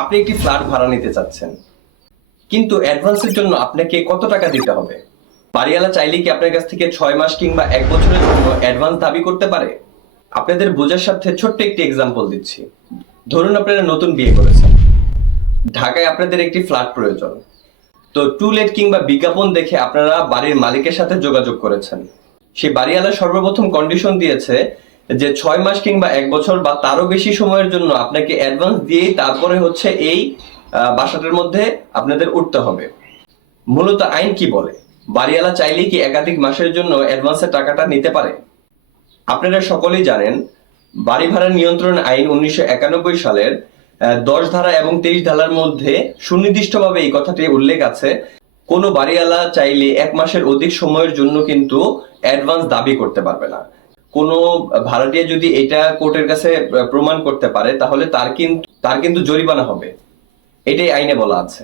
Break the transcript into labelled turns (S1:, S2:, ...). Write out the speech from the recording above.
S1: আপনি একটি ফ্ল্যাট ভাড়া নিতে চাচ্ছেন। কিন্তু অ্যাডভান্সের জন্য আপনাকে কত টাকা দিতে হবে? বাড়িওয়ালা চাইলে কি আপনার কাছ থেকে ছয় মাস কিংবা এক বছরের জন্য অ্যাডভান্স দাবি করতে পারে? আপনাদের বোঝার সাথে ছোট্ট একটি এক্সাম্পল দিচ্ছি। ধরুন আপনারা নতুন বিয়ে করেছেন। ঢাকায় আপনাদের একটি ফ্ল্যাট প্রয়োজন। তো টু লেট কিংবা বিজ্ঞাপন দেখে আপনারা বাড়ির মালিকের সাথে যোগাযোগ করেছেন। সেই বাড়িওয়ালা সর্বপ্রথম কন্ডিশন দিয়েছে যে ছয় মাস কিংবা এক বছর বা তারও বেশি সময়ের জন্য আপনাকে অ্যাডভান্স দিয়েই তারপরে হচ্ছে এই বাসাটার মধ্যে আপনাদের উঠতে হবে। মূলত আইন কি বলে? বাড়িওয়ালা চাইলেই কি একাধিক মাসের জন্য অ্যাডভান্সের টাকাটা নিতে পারে? আপনারা সকলেই জানেন, বাড়ি ভাড়া নিয়ন্ত্রণ আইন উনিশশো একানব্বই সালের দশ ধারা এবং তেইশ ধারার মধ্যে সুনির্দিষ্টভাবে এই কথাটি উল্লেখ আছে। কোনো বাড়িওয়ালা চাইলে এক মাসের অধিক সময়ের জন্য কিন্তু অ্যাডভান্স দাবি করতে পারবে না। কোনো ভাড়াটিয়া যদি এটা কোর্টের কাছে প্রমাণ করতে পারে, তাহলে তার কিন্তু তার কিন্তু জরিমানা
S2: হবে। এটাই আইনে বলা আছে।